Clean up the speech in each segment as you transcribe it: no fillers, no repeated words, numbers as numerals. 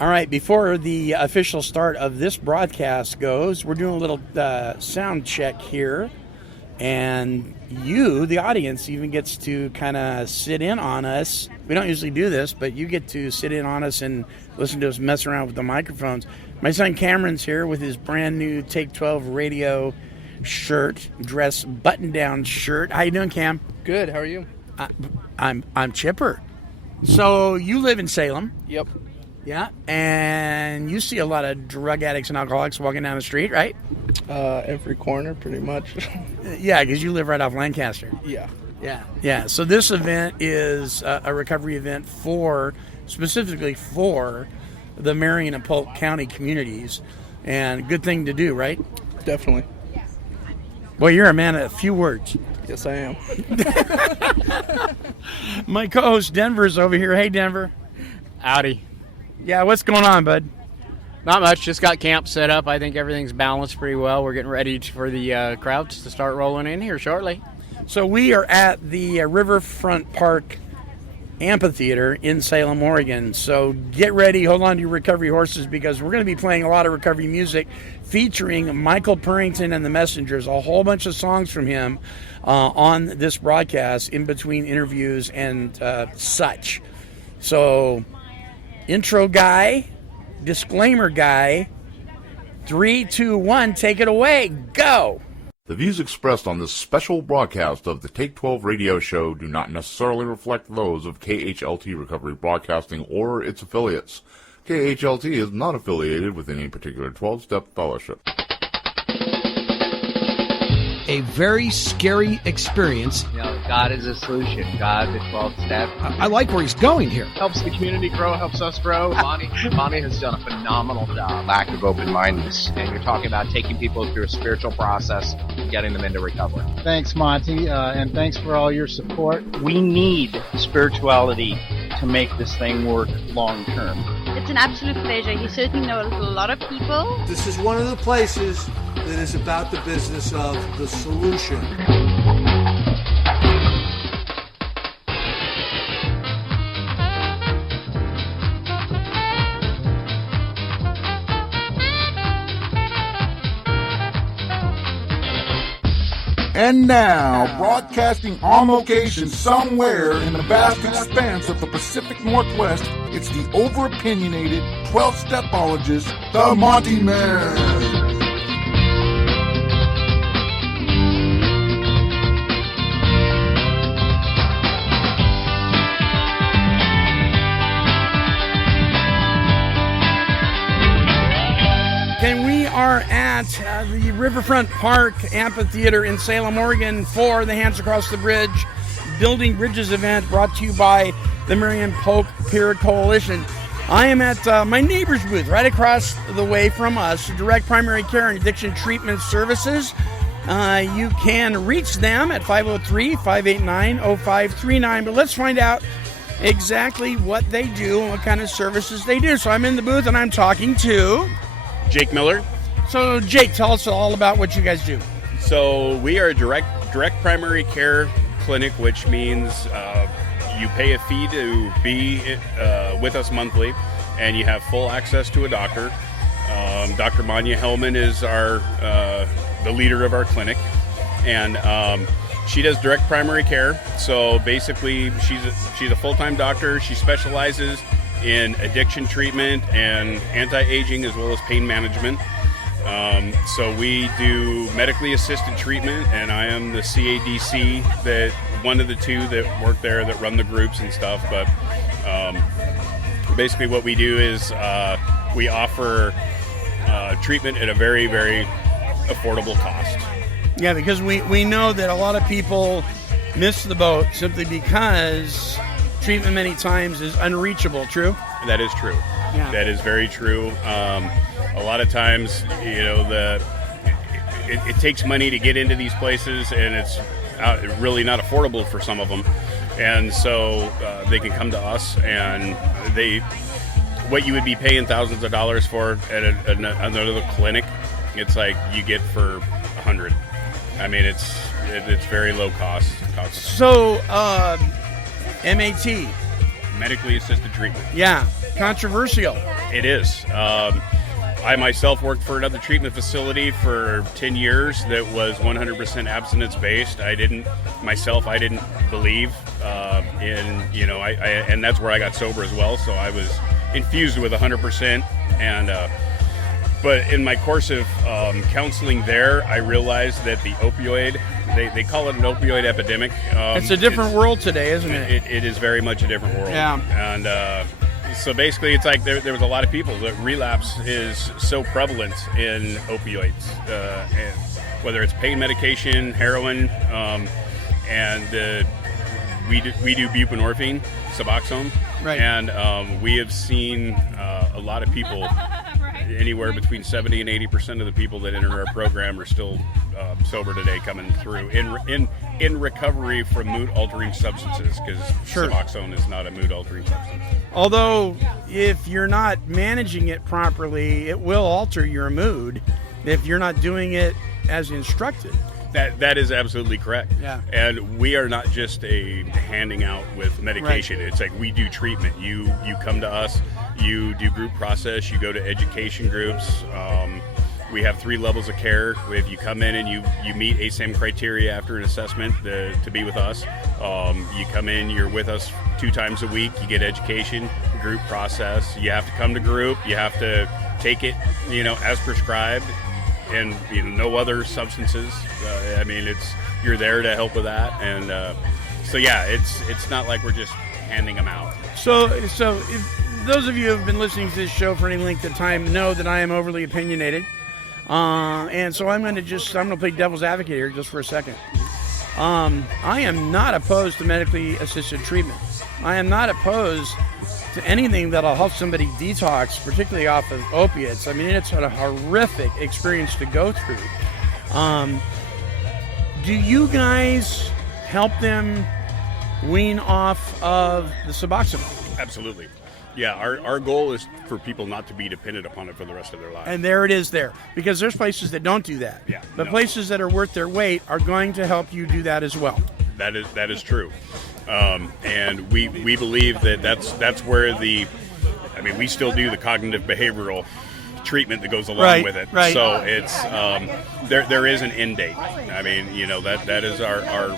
All right, before the official start of this broadcast goes, we're doing a little sound check here. And you, the audience, even gets to kind of sit in on us. We don't usually do this, but you get to sit in on us and listen to us mess around with the microphones. My son Cameron's here with his brand new Take 12 radio shirt, dress, button-down shirt. How you doing, Cam? Good. How are you? I'm chipper. So you live in Salem. Yep. Yeah, and you see a lot of drug addicts and alcoholics walking down the street, right? Every corner, pretty much. Yeah, because you live right off Lancaster. Yeah. So this event is a recovery event specifically for the Marion and Polk County communities, and good thing to do, right? Definitely. Well, you're a man of a few words. Yes, I am. My co-host Denver's over here. Hey, Denver. Howdy. Yeah, what's going on, bud? Not much. Just got camp set up. I think everything's balanced pretty well. We're getting ready for the crowds to start rolling in here shortly. So we are at the Riverfront Park Amphitheater in Salem, Oregon. So get ready. Hold on to your recovery horses because we're going to be playing a lot of recovery music featuring Michael Purrington and the Messengers, a whole bunch of songs from him on this broadcast in between interviews and such. So intro guy, disclaimer guy, 3, 2, 1, take it away, go! The views expressed on this special broadcast of the Take 12 radio show do not necessarily reflect those of KHLT Recovery Broadcasting or its affiliates. KHLT is not affiliated with any particular 12-step fellowship. A very scary experience. You know, God is a solution. God, the 12 step. I like where he's going here. Helps the community grow, helps us grow. Bonnie has done a phenomenal job. Lack of open-mindedness. And you're talking about taking people through a spiritual process and getting them into recovery. Thanks, Monty, and thanks for all your support. We need spirituality to make this thing work long term. It's an absolute pleasure. He certainly knows a lot of people. This is one of the places that is about the business of the solution. And now, broadcasting on location somewhere in the vast expanse of the Pacific Northwest, it's the over-opinionated 12-stepologist, the Monty Man. And we are at the Riverfront Park Amphitheater in Salem, Oregon for the Hands Across the Bridge Building Bridges event brought to you by the Marion Polk Peer Coalition. I am at my neighbor's booth right across the way from us, Direct Primary Care and Addiction Treatment Services. You can reach them at 503-589-0539, but let's find out exactly what they do and what kind of services they do. So I'm in the booth and I'm talking to Jake Miller. So Jake, tell us all about what you guys do. So we are a direct primary care clinic, which means you pay a fee to be with us monthly, and you have full access to a doctor. Dr. Manya Hellman is the leader of our clinic, and she does direct primary care. So basically, she's a full-time doctor. She specializes in addiction treatment and anti-aging as well as pain management. So we do medically assisted treatment, and I am the CADC, that one of the two that work there that run the groups and stuff. But basically what we do is we offer treatment at a very, very affordable cost. Yeah, because we know that a lot of people miss the boat simply because treatment many times is unreachable. True? That is true. Yeah. That is very true. A lot of times, you know, it takes money to get into these places, and it's really not affordable for some of them. And so they can come to us, and what you would be paying thousands of dollars for at another clinic, it's like you get for $100. I mean, it's very low cost. So, MAT, medically assisted treatment. Yeah, controversial. It is. I myself worked for another treatment facility for 10 years that was 100% abstinence-based. I didn't believe in, and that's where I got sober as well, so I was infused with 100%. But in my course of counseling there, I realized that the opioid, they call it an opioid epidemic. It's a different world today, isn't it? It is very much a different world. Yeah. And so basically, it's like there was a lot of people that relapse is so prevalent in opioids, and whether it's pain medication, heroin, and we do buprenorphine, Suboxone, right. And we have seen a lot of people. Anywhere between 70 and 80% of the people that enter our program are still sober today, coming through in recovery from mood-altering substances, because Suboxone is not a mood-altering substance. Although, if you're not managing it properly, it will alter your mood if you're not doing it as instructed. That is absolutely correct. Yeah. And we are not just a handing out with medication. Right. It's like we do treatment. You come to us, you do group process, you go to education groups. We have 3 levels of care. If you come in and you meet ASAM criteria after an assessment to be with us, you come in, you're with us 2 times a week, you get education, group process. You have to come to group, you have to take it, as prescribed. And no other substances. You're there to help with that, and so yeah, it's not like we're just handing them out. So if those of you who have been listening to this show for any length of time know that I am overly opinionated, and so I'm going to play devil's advocate here just for a second. I am not opposed to medically assisted treatment. I am not opposed to anything that'll help somebody detox, particularly off of opiates. It's a horrific experience to go through. Do you guys help them wean off of the Suboxone? Absolutely. Yeah, our goal is for people not to be dependent upon it for the rest of their lives. And there it is there. Because there's places that don't do that. Yeah. But places that are worth their weight are going to help you do that as well. That is true. And we believe that's where we still do the cognitive behavioral treatment that goes along with it. Right. So it's there is an end date. That is our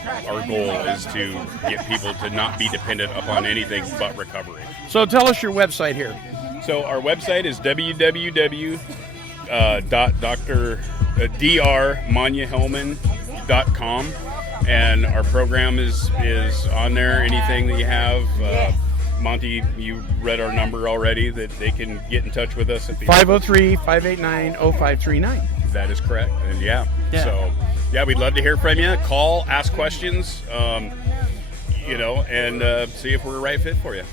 goal, is to get people to not be dependent upon anything but recovery. So tell us your website here. So our website is www.drmoniahellman.com. And our program is on there. Anything that you have, Monty, you read our number already, that they can get in touch with us at the 503-589-0539. That is correct. And so we'd love to hear from you. Call, ask questions, and see if we're a right fit for you.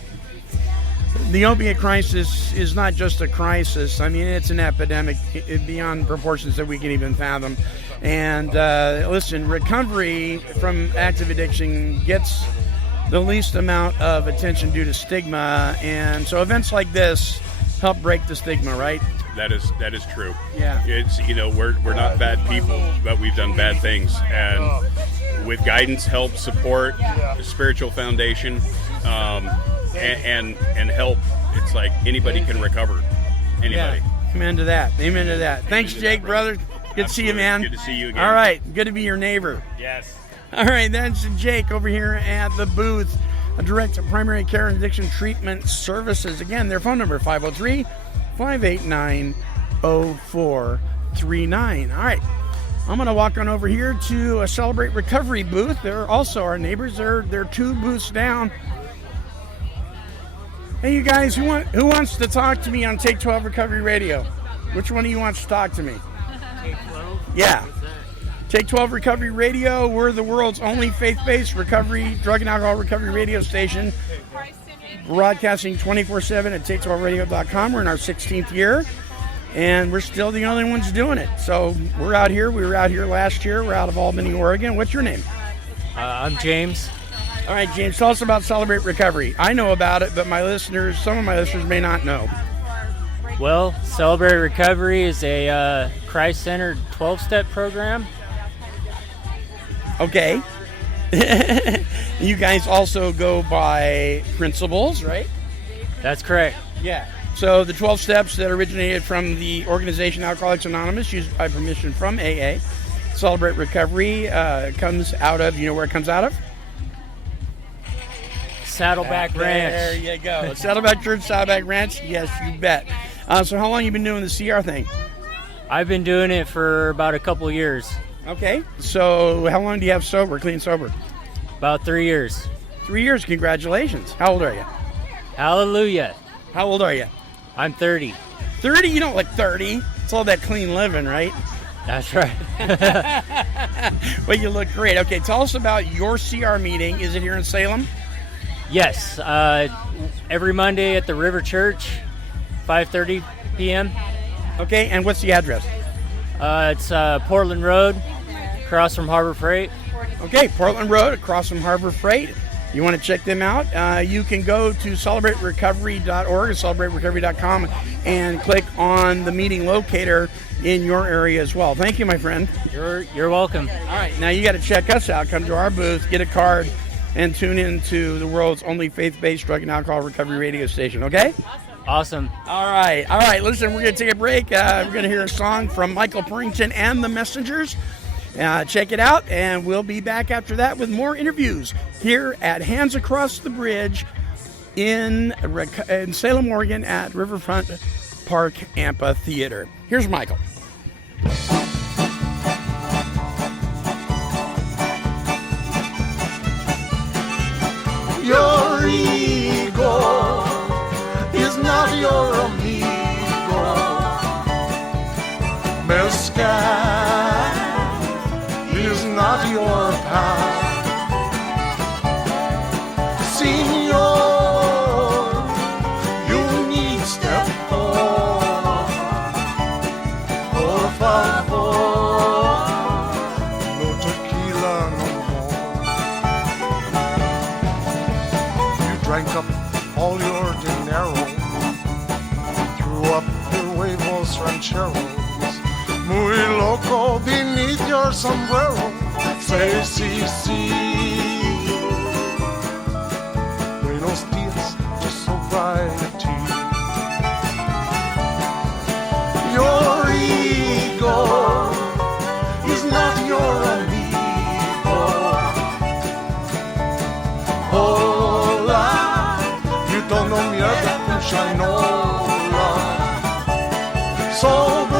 The opiate crisis is not just a crisis. It's an epidemic beyond proportions that we can even fathom. And listen, recovery from active addiction gets the least amount of attention due to stigma. And so events like this help break the stigma, right? That is true. Yeah. It's, we're not bad people, but we've done bad things. And with guidance, help, support, the spiritual foundation, and help, it's like anybody can recover. Anybody. Yeah. Amen to that. Thanks, Jake, brother. Good to see you, man. Good to see you again. All right. Good to be your neighbor. Yes. All right. That's Jake over here at the booth. A direct primary care and addiction treatment services. Again, their phone number, 503-589-0439. All right. I'm going to walk on over here to a Celebrate Recovery booth. They're also our neighbors. They're 2 booths down. Hey, you guys, who wants to talk to me on Take 12 Recovery Radio? Which one of you wants to talk to me? Take 12? Yeah. Take 12 Recovery Radio. We're the world's only faith-based recovery, drug and alcohol recovery radio station. Broadcasting 24/7 at take12radio.com. We're in our 16th year, and we're still the only ones doing it. So we're out here. We were out here last year. We're out of Albany, Oregon. What's your name? I'm James. All right, James, tell us about Celebrate Recovery. I know about it, but some of my listeners may not know. Well, Celebrate Recovery is a Christ-centered 12-step program. Okay. You guys also go by principles, right? That's correct. Yeah. So the 12 steps that originated from the organization Alcoholics Anonymous, used by permission from AA, Celebrate Recovery, comes out of, you know where it comes out of? Saddleback Ranch. There you go. Saddleback Church, Saddleback Ranch. Yes, you bet. So how long you been doing the CR thing? I've been doing it for about a couple of years. Okay. So how long do you have sober, clean sober? About 3 years. 3 years. Congratulations. How old are you? Hallelujah. How old are you? I'm 30. 30? You don't look 30. It's all that clean living, right? That's right. Well, you look great. Okay, tell us about your CR meeting. Is it here in Salem? Yes. Every Monday at the River Church, 5:30 p.m. Okay, and what's the address? It's Portland Road, across from Harbor Freight. Okay, Portland Road, across from Harbor Freight. You want to check them out? You can go to celebraterecovery.org or celebraterecovery.com and click on the meeting locator in your area as well. Thank you, my friend. You're welcome. All right, now you got to check us out. Come to our booth, get a card, and tune into the world's only faith-based drug and alcohol recovery radio station, okay? Awesome. All right. Listen, we're going to take a break. We're going to hear a song from Michael Purrington and the Messengers. Check it out, and we'll be back after that with more interviews here at Hands Across the Bridge in Salem, Oregon at Riverfront Park Amphitheater. Here's Michael. Your ego is not your amigo. Mezcal is not your pal. Senor, you need step four. Por favor, no tequila no more. You drank up all your dinero, threw up your huevos rancheros. Muy loco beneath your sombrero. Say, sí, sí. Buenos días to sobriety. Your ego is not your amigo. Hola, you don't know mierda con shinola. Sober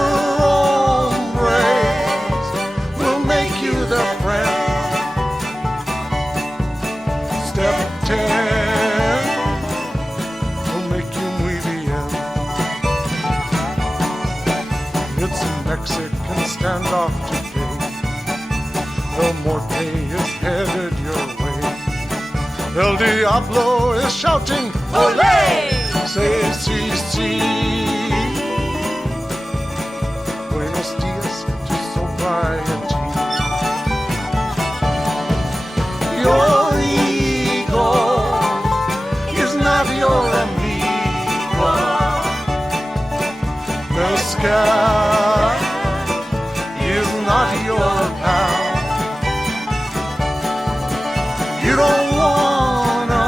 Mexican standoff today. El Morte is headed your way. El Diablo is shouting, Olé! Say, sí, sí. Buenos días to sobriety. Your ego is not your amigo. Mezcal is not your pal. You don't wanna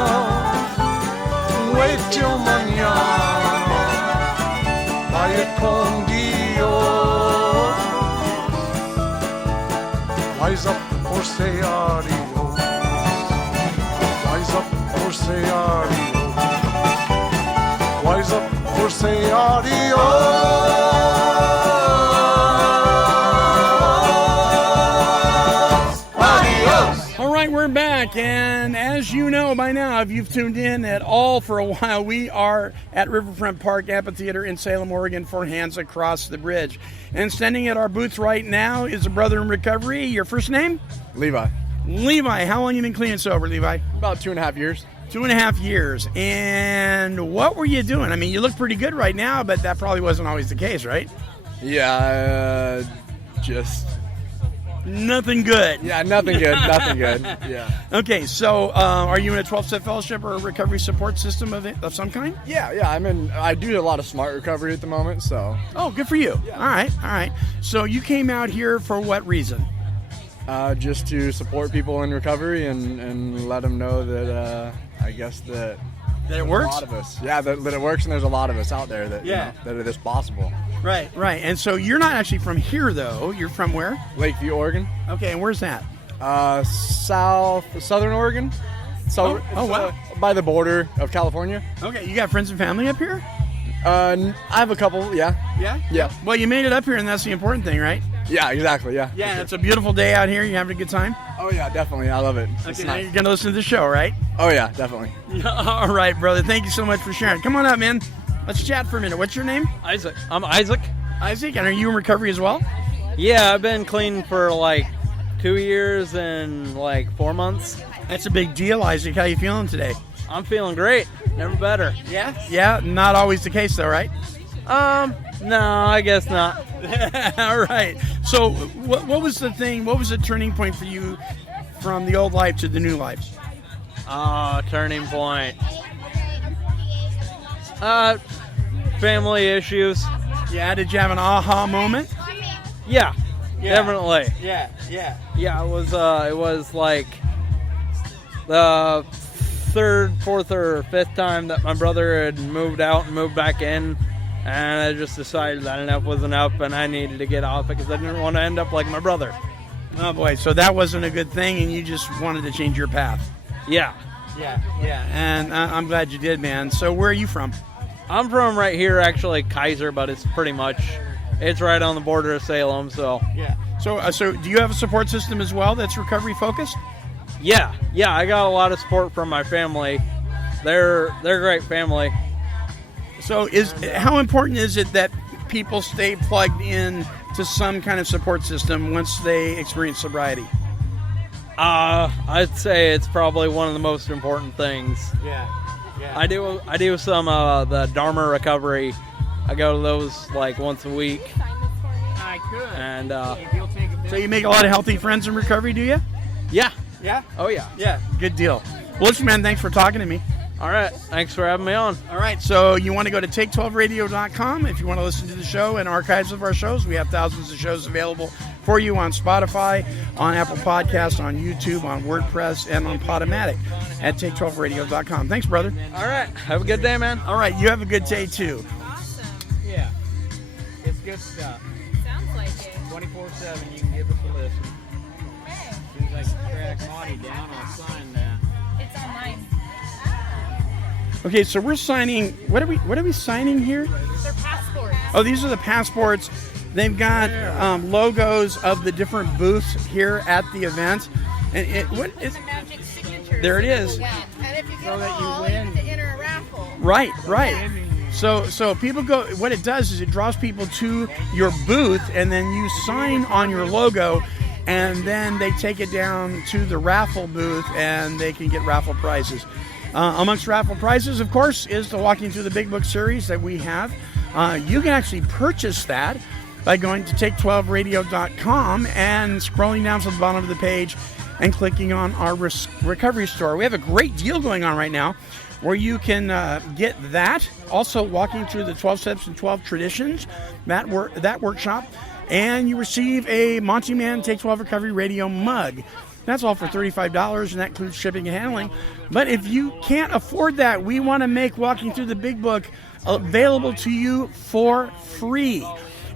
wait till mañana. Vaya con Dios. Wise up or say adios. Wise up or say adios. Wise up or say adios. We're back, and as you know by now, if you've tuned in at all for a while, we are at Riverfront Park Amphitheater in Salem, Oregon for Hands Across the Bridge. And standing at our booth right now is a brother in recovery. Your first name? Levi. Levi, how long you been clean and sober, Levi? About 2.5 years. 2.5 years. And what were you doing? I mean, you look pretty good right now, but that probably wasn't always the case, right? Yeah, just... Nothing good. Yeah, nothing good. Nothing good. Yeah. Okay, so are you in a 12-step fellowship or a recovery support system of some kind? Yeah. I do a lot of smart recovery at the moment, so. Oh, good for you. Yeah. All right. So you came out here for what reason? Just to support people in recovery and let them know that I guess that it works. A lot of us, yeah, that it works, and there's a lot of us out there that that are this possible. Right. And so you're not actually from here, though. You're from where? Lakeview, Oregon. Okay, and where's that? Southern Oregon. So, wow. By the border of California. Okay, you got friends and family up here? I have a couple, yeah. Yeah? Well, you made it up here, and that's the important thing, right? Yeah, exactly, yeah. Yeah, it's a beautiful day out here. You having a good time? Oh, yeah, definitely. I love it. Okay, now you're going to listen to the show, right? Oh, yeah, definitely. All right, brother. Thank you so much for sharing. Come on up, man. Let's chat for a minute. What's your name? Isaac. I'm Isaac. Isaac, and are you in recovery as well? Yeah, I've been clean for like 2 years and like 4 months. That's a big deal, Isaac. How you feeling today? I'm feeling great. Never better. Yeah? Yeah, not always the case though, right? No, I guess not. All right. So what was the thing, what was the turning point for you from the old life to the new life? Turning point. Family issues. Yeah, did you have an aha moment? Yeah. Definitely. Yeah. Yeah, it was like the third, fourth, or fifth time that my brother had moved out and moved back in, and I just decided that enough was enough, and I needed to get off it because I didn't want to end up like my brother. Oh boy, so that wasn't a good thing, and you just wanted to change your path. Yeah. And I'm glad you did, man. So where are you from? I'm from right here, actually, Kaiser, but it's right on the border of Salem, so. Yeah. So do you have a support system as well that's recovery focused? Yeah, I got a lot of support from my family. They're a great family. So how important is it that people stay plugged in to some kind of support system once they experience sobriety? I'd say it's probably one of the most important things. Yeah. I do some the Dharma recovery. I go to those like once a week. I could. And so you make a lot of healthy friends in recovery, do you? Yeah. Yeah? Oh yeah. Yeah. Good deal. Well, listen, man, thanks for talking to me. All right. Thanks for having me on. All right. So you want to go to take12radio.com if you want to listen to the show and archives of our shows. We have thousands of shows available for you on Spotify, on Apple Podcasts, on YouTube, on WordPress, and on Podomatic at take12radio.com. Thanks, brother. All right. Have a good day, man. All right. You have a good day, too. Awesome. Yeah. It's good stuff. Sounds like it. 24/7, you can give us a listen. As soon as I can track Monty down, I'll sign that. It's all nice. Okay, so we're signing. What are we signing here? They're passports. Oh, these are the passports. They've got logos of the different booths here at the event. And There's a magic signature. there it is. Yeah. And if you So get that you all, win. you have to enter a raffle. Right. So people go. What it does is it draws people to your booth, and then you sign on your logo, and then they take it down to the raffle booth, and they can get raffle prizes. Amongst raffle prizes, of course, is the Walking Through the Big Book series that we have. You can actually purchase that by going to take12radio.com and scrolling down to the bottom of the page and clicking on our recovery store. We have a great deal going on right now where you can get that. Also, Walking Through the 12 Steps and 12 Traditions, that workshop. And you receive a Monty Man Take 12 Recovery Radio mug. That's all for $35, and that includes shipping and handling. But if you can't afford that, we want to make Walking Through the Big Book available to you for free.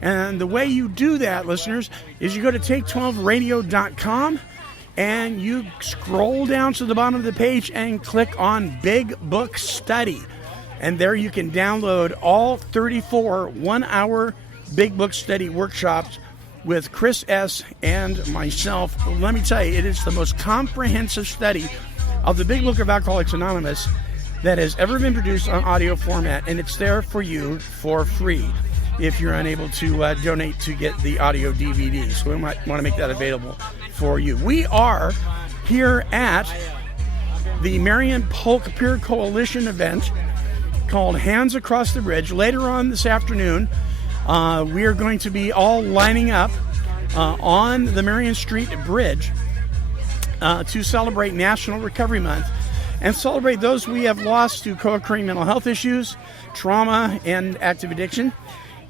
And the way you do that, listeners, is you go to take12radio.com and you scroll down to the bottom of the page and click on Big Book Study. And there you can download all 34 one-hour Big Book Study workshops with Chris S. and myself. Let me tell you, it is the most comprehensive study of the Big Book of Alcoholics Anonymous that has ever been produced on audio format, and it's there for you for free if you're unable to donate to get the audio DVD. So we might want to make that available for you. We are here at the Marion Polk Peer Coalition event called Hands Across the Bridge. Later on this afternoon, we are going to be all lining up on the Marion Street Bridge to celebrate National Recovery Month and celebrate those we have lost to co-occurring mental health issues, trauma, and active addiction.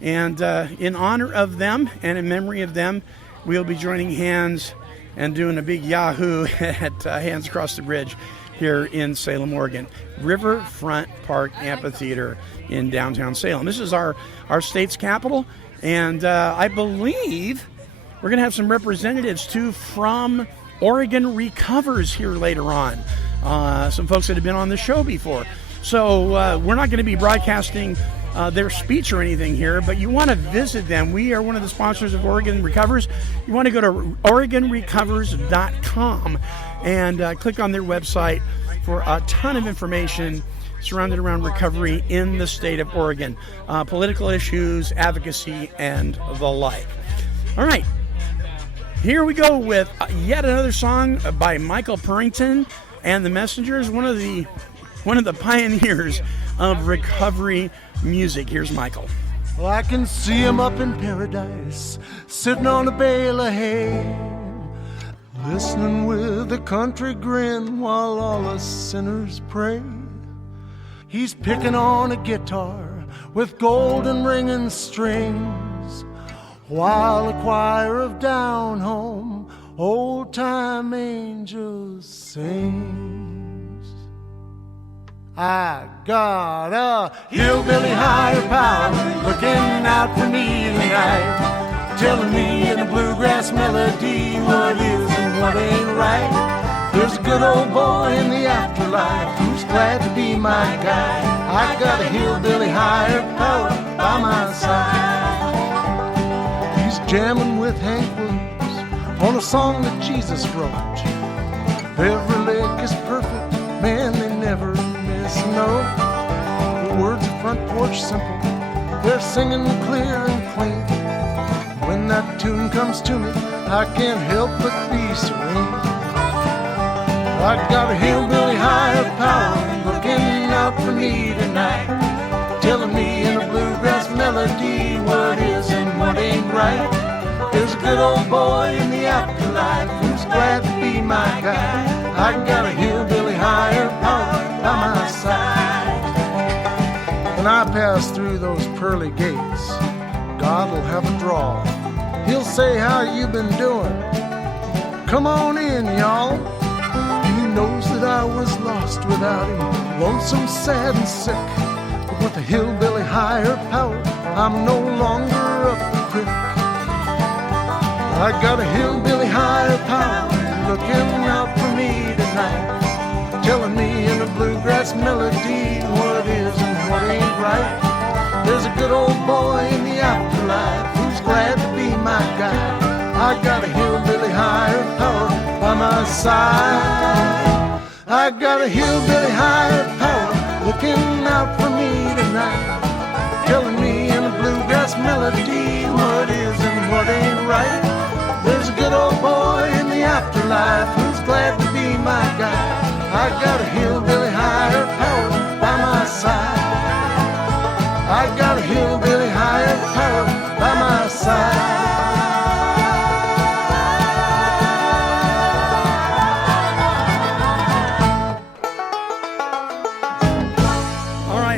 And in honor of them and in memory of them, we'll be joining hands and doing a big Yahoo at Hands Across the Bridge here in Salem, Oregon. Riverfront Park Amphitheater in downtown Salem. This is our state's capital, and I believe we're going to have some representatives, too, from Oregon Recovers here later on. Some folks that have been on the show before. So we're not going to be broadcasting their speech or anything here, but you want to visit them. We are one of the sponsors of Oregon Recovers. You want to go to OregonRecovers.com and click on their website for a ton of information surrounded around recovery in the state of Oregon, political issues, advocacy, and the like. All right, here we go with yet another song by Michael Purrington and the Messengers, one of the pioneers of recovery music. Here's Michael. Well, I can see him up in paradise, sitting on a bale of hay, listening with a country grin while all us sinners pray. He's picking on a guitar with golden ringing strings, while a choir of down home old-time angels sings. I got a hillbilly higher power looking out for me tonight, telling me in a bluegrass melody what is and what ain't right. There's a good old boy in the afterlife who's glad to be my guy. I got a hillbilly higher power by my side. He's jamming with Hank Williams on a song that Jesus wrote. Every lick is perfect, man, they never miss a note. The words of Front Porch Simple, they're singing clear and clean. When that tune comes to me, I can't help but be serene. I got a hillbilly higher power looking out for me tonight, telling me in a bluegrass melody what is and what ain't right. There's a good old boy in the afterlife who's glad to be my guy. I got a hillbilly higher power by my side. When I pass through those pearly gates, God will have a draw. He'll say, how you been doing? Come on in, y'all. He knows that I was lost without him, lonesome, sad, and sick. But with a hillbilly higher power, I'm no longer up the creek. I got a hillbilly higher power looking out for me tonight, telling me in a bluegrass melody what is and what ain't right. There's a good old boy in the afterlife who's glad to be my guy. I got a hillbilly higher power by my side. I got a hillbilly higher power looking out for me tonight, telling me in a bluegrass melody what is and what ain't right. There's a good old boy in the afterlife who's glad to be my guy. I got a hillbilly higher power by my side. I got a hillbilly higher power by my side.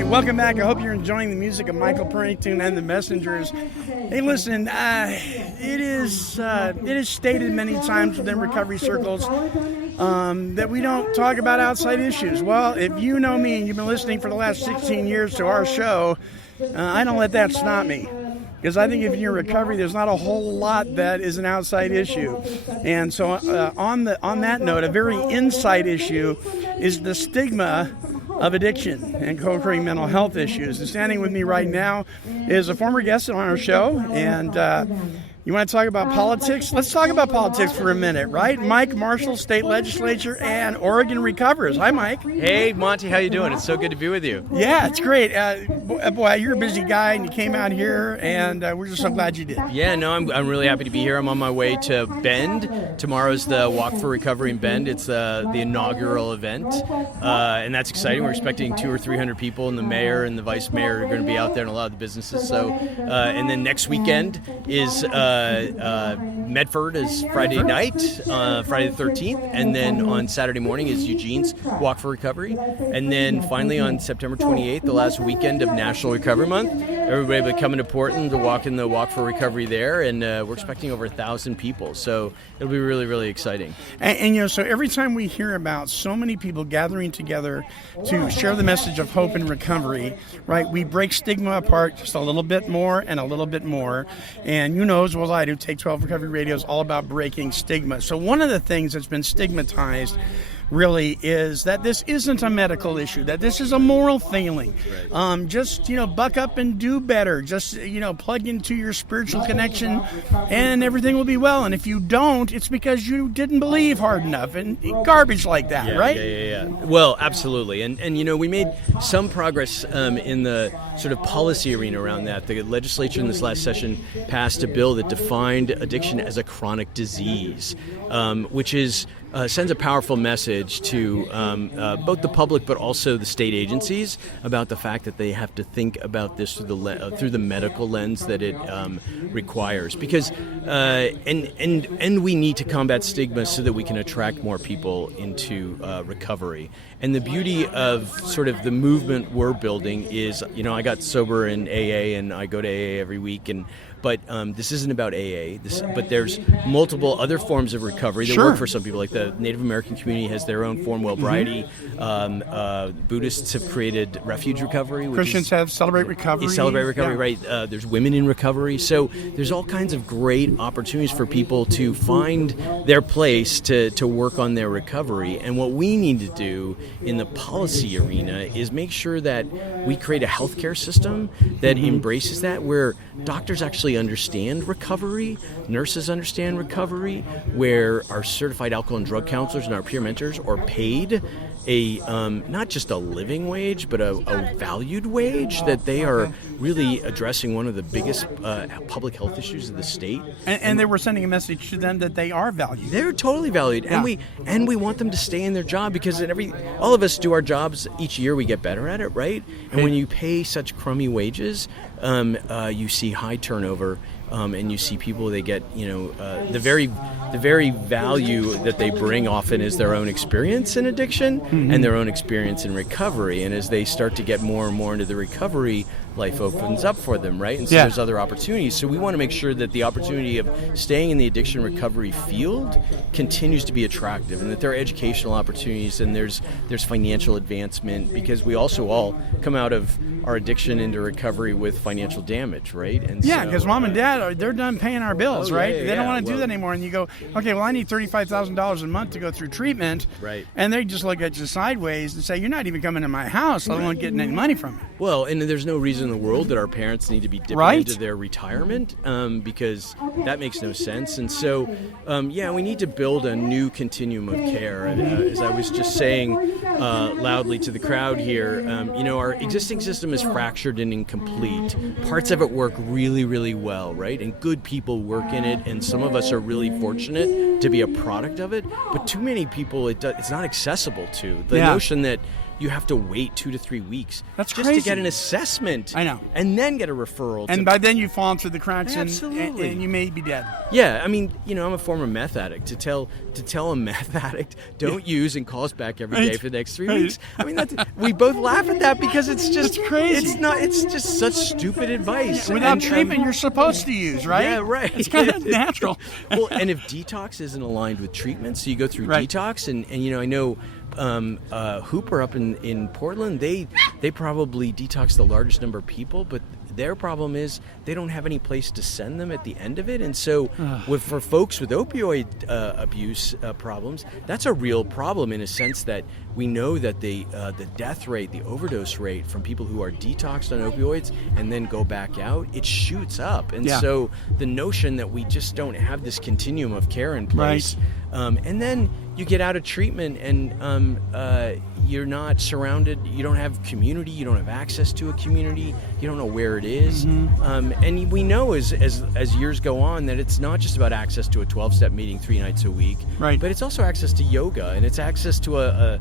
Welcome back. I hope you're enjoying the music of Michael Purrington and the Messengers. Hey, listen, it is stated many times within recovery circles that we don't talk about outside issues. Well, if you know me and you've been listening for the last 16 years to our show, I don't let that stop me. Because I think if you're in recovery, there's not a whole lot that is an outside issue. And so on that note, a very inside issue is the stigma of addiction and co-occurring mental health issues. And standing with me right now is a former guest on our show. And you want to talk about politics? Let's talk about politics for a minute, right? Mike Marshall, state legislature, and Oregon Recovers. Hi, Mike. Hey, Monty. How you doing? It's so good to be with you. Yeah, it's great. Boy, you're a busy guy, and you came out here, and we're just so glad you did. Yeah, no, I'm really happy to be here. I'm on my way to Bend. Tomorrow's the Walk for Recovery in Bend. It's the inaugural event, and that's exciting. We're expecting 200 or 300 people, and the mayor and the vice mayor are going to be out there, and a lot of the businesses. So, and then next weekend is Medford is Friday night, Friday the 13th, and then on Saturday morning is Eugene's Walk for Recovery, and then finally on September 28th, the last weekend of National Recovery Month, everybody coming to Portland to walk in the Walk for Recovery there, and we're expecting over 1,000 people. So it'll be really, really exciting. And so every time we hear about so many people gathering together to share the message of hope and recovery, right, we break stigma apart just a little bit more and a little bit more. And you know as well as I do, Take 12 Recovery Radio is all about breaking stigma. So one of the things that's been stigmatized really is that this isn't a medical issue, that this is a moral failing. Just, buck up and do better. Just, plug into your spiritual connection and everything will be well. And if you don't, it's because you didn't believe hard enough and garbage like that, right? Yeah. Well, absolutely. And we made some progress in the sort of policy arena around that. The legislature in this last session passed a bill that defined addiction as a chronic disease, which sends a powerful message to both the public but also the state agencies about the fact that they have to think about this through the medical lens that it requires. Because and we need to combat stigma so that we can attract more people into recovery. And the beauty of sort of the movement we're building is, I got sober in AA and I go to AA every week, but this isn't about AA. But there's multiple other forms of recovery that work for some people. Like the Native American community has their own form, Wellbriety. Buddhists have created refuge recovery. Christians have Celebrate Recovery. Right. There's Women in Recovery. So there's all kinds of great opportunities for people to find their place to work on their recovery. And what we need to do in the policy arena is make sure that we create a healthcare system that embraces that, where doctors actually understand recovery, nurses understand recovery, where our certified alcohol and drug counselors and our peer mentors are paid a not just a living wage, but a valued wage, that they are really addressing one of the biggest public health issues of the state. And they were sending a message to them that they are valued. They're totally valued, and we want them to stay in their job, because all of us do our jobs each year. We get better at it, right? And when you pay such crummy wages, you see high turnover. And you see people, they get, the very value that they bring often is their own experience in addiction and their own experience in recovery. And as they start to get more and more into the recovery, life opens up for them, right? And so there's other opportunities. So we want to make sure that the opportunity of staying in the addiction recovery field continues to be attractive, and that there are educational opportunities and there's financial advancement, because we also all come out of our addiction into recovery with financial damage, right? And because mom and dad, they're done paying our bills, right? They don't want to do that anymore. And you go, okay, well, I need $35,000 a month to go through treatment. Right. And they just look at you sideways and say, you're not even coming to my house. I don't getting any money from you. Well, and there's no reason in the world that our parents need to be dipping into their retirement, because that makes no sense. And so, we need to build a new continuum of care. As I was just saying loudly to the crowd here, our existing system is fractured and incomplete. Parts of it work really, really well, right? And good people work in it, and some of us are really fortunate to be a product of it. But too many people, it's not accessible to. The notion that you have to wait 2 to 3 weeks That's just crazy. to get an assessment. I know. And then get a referral. And by then you've fallen through the cracks and Absolutely. And you may be dead. Yeah, I mean, I'm a former meth addict. To tell a meth addict, don't use and call us back every day for the next 3 weeks. I mean, we both laugh at that because it's just crazy. It's just such stupid advice. Without treatment, you're supposed to use, right? Yeah, right. It's kind of natural. Well, and if detox isn't aligned with treatment, so you go through detox, and I know Hooper up in Portland, they probably detox the largest number of people, but their problem is they don't have any place to send them at the end of it. And so for folks with opioid abuse problems, that's a real problem, in a sense that we know that the death rate, the overdose rate from people who are detoxed on opioids and then go back out, it shoots up. And so the notion that we just don't have this continuum of care in place, and then you get out of treatment and you're not surrounded, you don't have community, you don't have access to a community, you don't know where it is. And we know as years go on that it's not just about access to a 12-step meeting 3 nights a week, but it's also access to yoga, and it's access to a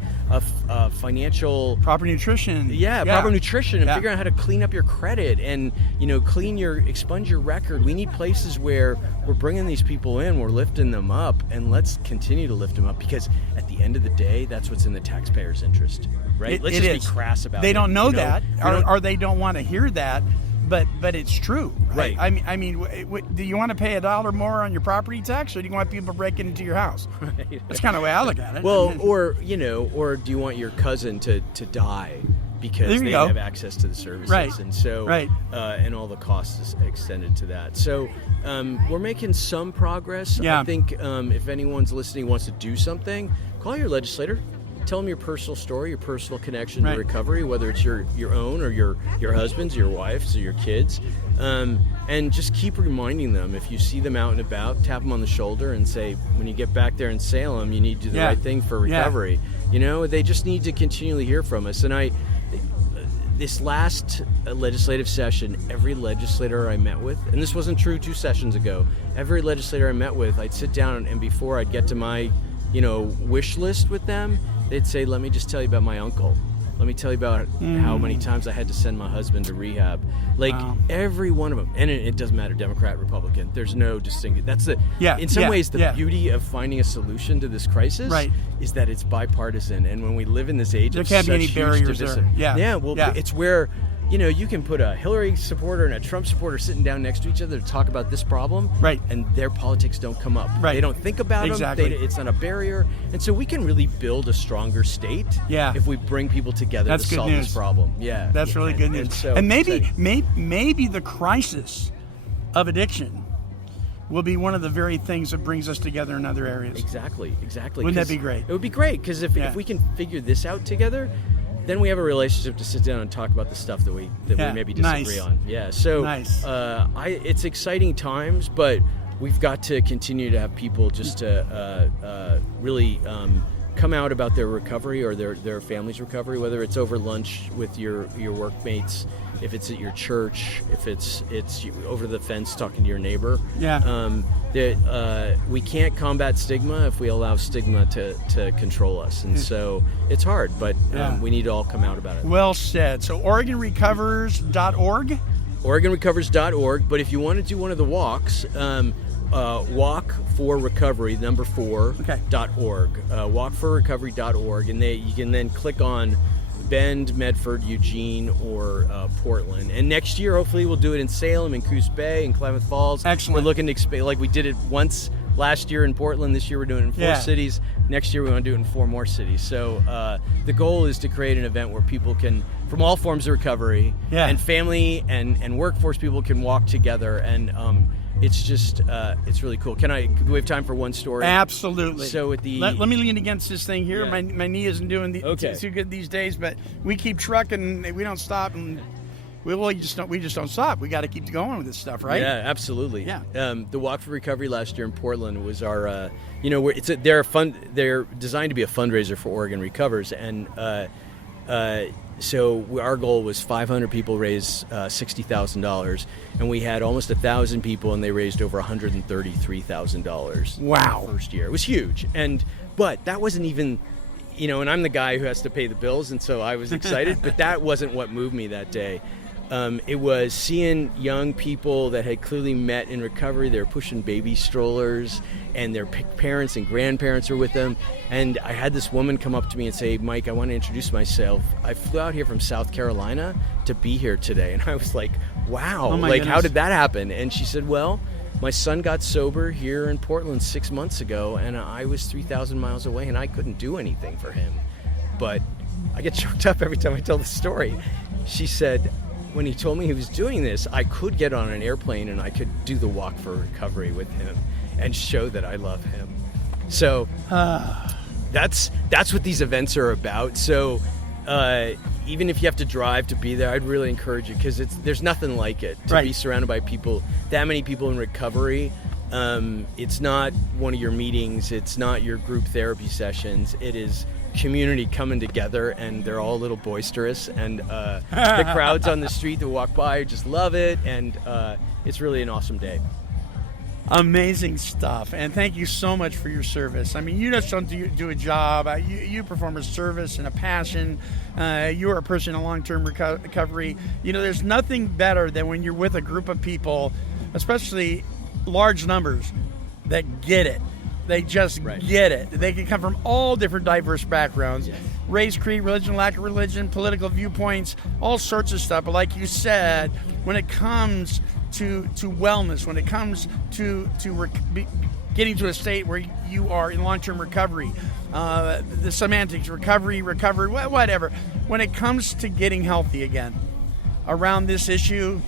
financial... Proper nutrition. Proper nutrition, and figuring out how to clean up your credit and, expunge your record. We need places where we're bringing these people in, we're lifting them up, and let's continue to lift them up, because at the end of the day, that's what's in the taxpayer's interest, right? Let's just be crass about it. They don't know that, or they don't want to hear that. but it's true, right? Right. I mean, do you want to pay $1 more on your property tax, or do you want people breaking into your house? Right. That's kind of the way I look at it. Well, or do you want your cousin to die because they go. have access to the services, Right. and so Right. And all the costs is extended to that. So we're making some progress. Yeah. I think if anyone's listening wants to do something, call your legislator. Tell them your personal story, your personal connection Right. to recovery, whether it's your own or your husband's, your wife's, or your kids, and just keep reminding them. If you see them out and about, tap them on the shoulder and say, when you get back there in Salem, you need to do the right thing for recovery. They just need to continually hear from us. And this last legislative session, every legislator I met with, and this wasn't true 2 sessions ago, every legislator I met with, I'd sit down and before I'd get to my wish list with them, they'd say, let me just tell you about my uncle. Let me tell you about how many times I had to send my husband to rehab. Every one of them. And it doesn't matter, Democrat, Republican. There's no distinction. That's in some ways, the beauty of finding a solution to this crisis is that it's bipartisan. And when we live in this age there of can't such be any huge barriers divisive, there. it's where you can put a Hillary supporter and a Trump supporter sitting down next to each other to talk about this problem, and their politics don't come up. They don't think about them. It's not a barrier. And so we can really build a stronger state if we bring people together to solve this problem. Yeah. That's really good news. And maybe the crisis of addiction will be one of the very things that brings us together in other areas. Exactly. Wouldn't that be great? It would be great, because if we can figure this out together, then we have a relationship to sit down and talk about the stuff that we maybe disagree on. Yeah. So it's exciting times, but we've got to continue to have people just to really come out about their recovery or their family's recovery, whether it's over lunch with your workmates, if it's at your church, if it's over the fence talking to your neighbor. We can't combat stigma if we allow stigma to control us, and so it's hard, but we need to all come out about it. Well said. So OregonRecovers.org? OregonRecovers.org, but if you want to do one of the walks, Walk for Recovery, number 4.org. Walkforrecovery.org, and you can then click on Bend, Medford, Eugene, or Portland. And next year, hopefully, we'll do it in Salem, in Coos Bay, in Klamath Falls. Excellent. We're looking to expand, like we did it once last year in Portland. This year, we're doing it in 4 cities. Next year, we want to do it in 4 more cities. So the goal is to create an event where people can, from all forms of recovery, and family and workforce people can walk together, and it's just it's really cool. Do we have time for one story? Absolutely. So with let me lean against this thing here. Yeah. My knee isn't doing too good these days, but we keep trucking. We don't stop, and we just don't stop. We got to keep going with this stuff, right? Yeah, absolutely. Yeah. The Walk for Recovery last year in Portland was our they're designed to be a fundraiser for Oregon Recovers, and so our goal was 500 people raise $60,000, and we had almost 1,000 people, and they raised over $133,000. Wow! First year, it was huge, but that wasn't even, and I'm the guy who has to pay the bills, and so I was excited, but that wasn't what moved me that day. It was seeing young people that had clearly met in recovery. They were pushing baby strollers, and their parents and grandparents were with them. And I had this woman come up to me and say, Mike, I want to introduce myself. I flew out here from South Carolina to be here today. And I was like, wow, how did that happen? And she said, well, my son got sober here in Portland 6 months ago, and I was 3,000 miles away, and I couldn't do anything for him. But I get choked up every time I tell the story. She said, when he told me he was doing this, I could get on an airplane and I could do the Walk for Recovery with him and show that I love him. So that's what these events are about. So even if you have to drive to be there, I'd really encourage you, because there's nothing like it to be surrounded by people, that many people in recovery. It's not one of your meetings. It's not your group therapy sessions. It is community coming together, and they're all a little boisterous, and the crowds on the street that walk by just love it, and it's really an awesome day. Amazing stuff, and thank you so much for your service. I mean, you just don't do a job. You perform a service and a passion. You're a person in long-term recovery. There's nothing better than when you're with a group of people, especially large numbers, that get it. They just get it. They can come from all different diverse backgrounds, race, creed, religion, lack of religion, political viewpoints, all sorts of stuff. But like you said, when it comes to wellness, when it comes to getting to a state where you are in long-term recovery, the semantics, recovery, whatever. When it comes to getting healthy again around this issue,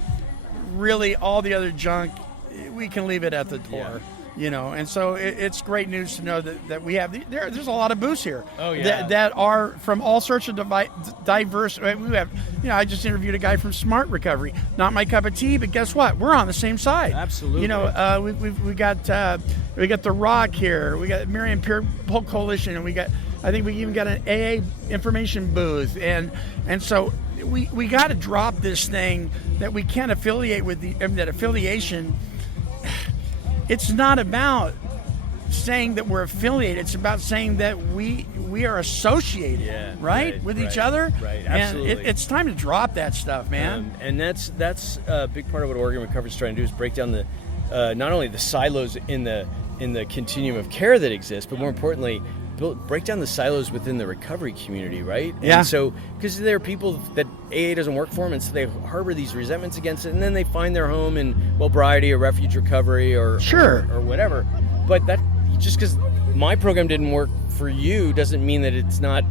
really all the other junk, we can leave it at the door. And so it's great news to know that we have there's a lot of booths here that are from all sorts of diverse. We have, I just interviewed a guy from Smart Recovery. Not my cup of tea, but guess what? We're on the same side. Absolutely. We got the ROCC here. We got Marion Polk Coalition, and I think we even got an AA information booth, and so we got to drop this thing that we can't affiliate with that affiliation. It's not about saying that we're affiliated. It's about saying that we are associated, with each other. Right, absolutely. And it's time to drop that stuff, man. And that's a big part of what Oregon Recovery is trying to do, is break down the not only the silos in the continuum of care that exists, but more importantly, break down the silos within the recovery community, right? Yeah. And so, because there are people that AA doesn't work for them, and so they harbor these resentments against it, and then they find their home in Wellbriety or Refuge Recovery or whatever. But that, just because my program didn't work for you doesn't mean that it's not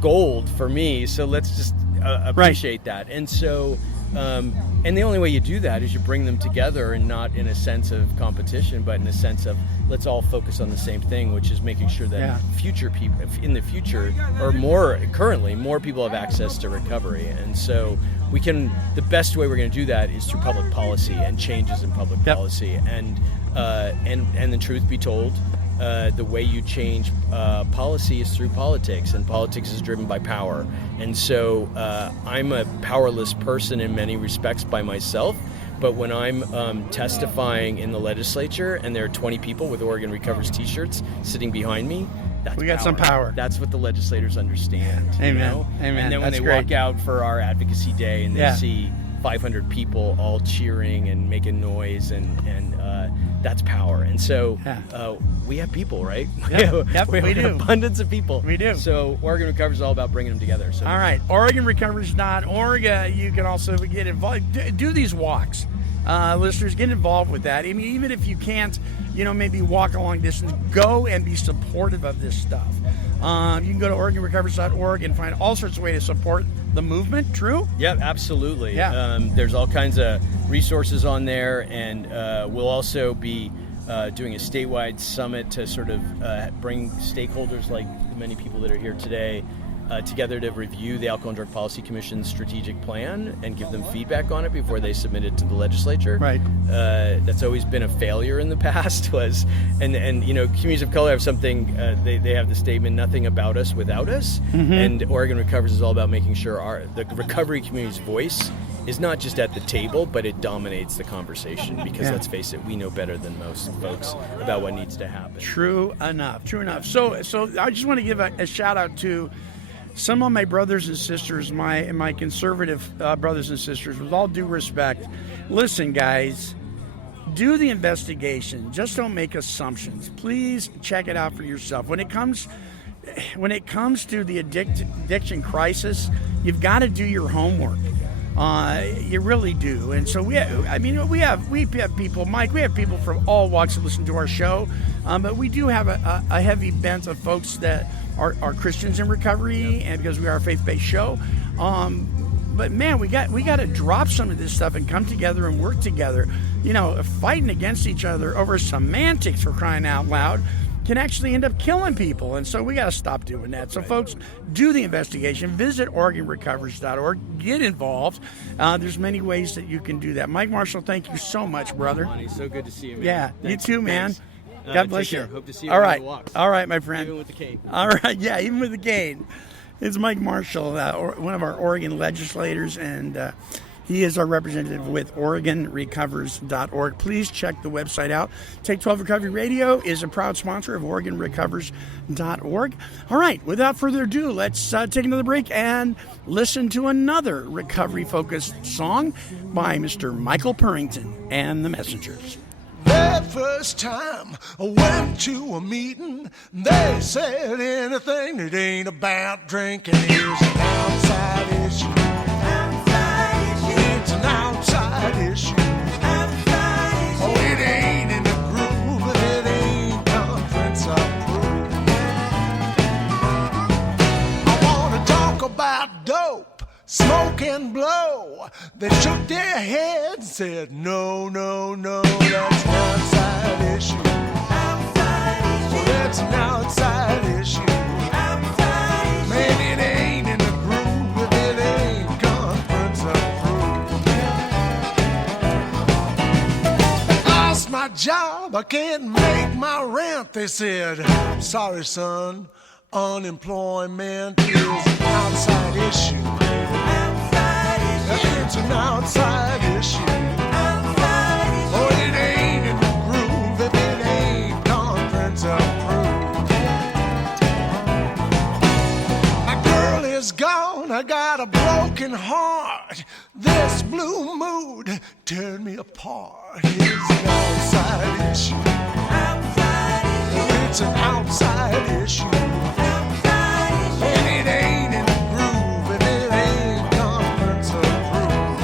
gold for me. So let's just appreciate that. And so, and the only way you do that is you bring them together, and not in a sense of competition, but in a sense of let's all focus on the same thing, which is making sure that future people in the future, or currently more people have access to recovery. And so the best way we're going to do that is through public policy and changes in public policy. And the truth be told, the way you change policy is through politics, and politics is driven by power. And so I'm a powerless person in many respects by myself, but when I'm testifying in the legislature and there are 20 people with Oregon Recovers t-shirts sitting behind me, we got some power. That's what the legislators understand. Amen. Amen. And then when they walk out for our advocacy day and they see 500 people all cheering and making noise, and that's power. And so we have people, right? We do. Abundance of people. We do. So Oregon Recovers is all about bringing them together. So all right, OregonRecovers.org. You can also get involved. Do these walks. Listeners, get involved with that. I mean, even if you can't, maybe walk a long distance, go and be supportive of this stuff. You can go to OregonRecovers.org and find all sorts of ways to support the movement. True? Yeah, absolutely. Yeah. There's all kinds of resources on there, and we'll also be doing a statewide summit to sort of bring stakeholders like the many people that are here today together to review the Alcohol and Drug Policy Commission's strategic plan and give them feedback on it before they submit it to the legislature. Right. That's always been a failure in the past. And communities of color have something. They have the statement, "Nothing about us without us." Mm-hmm. And Oregon Recovers is all about making sure the recovery community's voice is not just at the table, but it dominates the conversation. Because let's face it, we know better than most folks about what needs to happen. True enough. So I just want to give a shout out to some of my brothers and sisters, my conservative brothers and sisters, with all due respect. Listen, guys, do the investigation. Just don't make assumptions. Please check it out for yourself. When it comes to the addiction crisis, you've got to do your homework. You really do. And so we have people, Mike, we have people from all walks that listen to our show, but we do have a heavy bent of folks that are Christians in recovery, and because we are a faith-based show. But man, we got to drop some of this stuff and come together and work together. Fighting against each other over semantics, for crying out loud, can actually end up killing people. And so we got to stop doing that. So folks, do the investigation. Visit OregonRecovers.org. Get involved. There's many ways that you can do that. Mike Marshall, thank you so much, brother. Monty, so good to see you, man. Yeah, Thanks. You too, man. Thanks. God bless you. Care. Hope to see you all on right. the walks. All right, my friend. Even with the cane. All right, yeah, even with the cane. It's Mike Marshall, one of our Oregon legislators, and he is our representative with OregonRecovers.org. Please check the website out. Take 12 Recovery Radio is a proud sponsor of OregonRecovers.org. All right, without further ado, let's take another break and listen to another recovery-focused song by Mr. Michael Purrington and the Messengers. There very first time I went to a meeting, they said anything that ain't about drinking is an outside issue. It's an outside issue. Oh, it ain't in the groove, and it ain't conference approved. I wanna talk about dope, smoke and blow. They shook their heads and said, no, no, no, that's an outside issue. Well, that's an outside issue. Man, it ain't in the groove if it ain't conference approved. I lost my job, I can't make my rent. They said, sorry, son, unemployment is an outside issue. It's an outside issue. Oh, it ain't in the groove if it ain't conference approved. My girl is gone, I got a broken heart. This blue mood turned me apart. It's an outside issue. It's an outside issue. And it ain't in the groove if it ain't conference approved.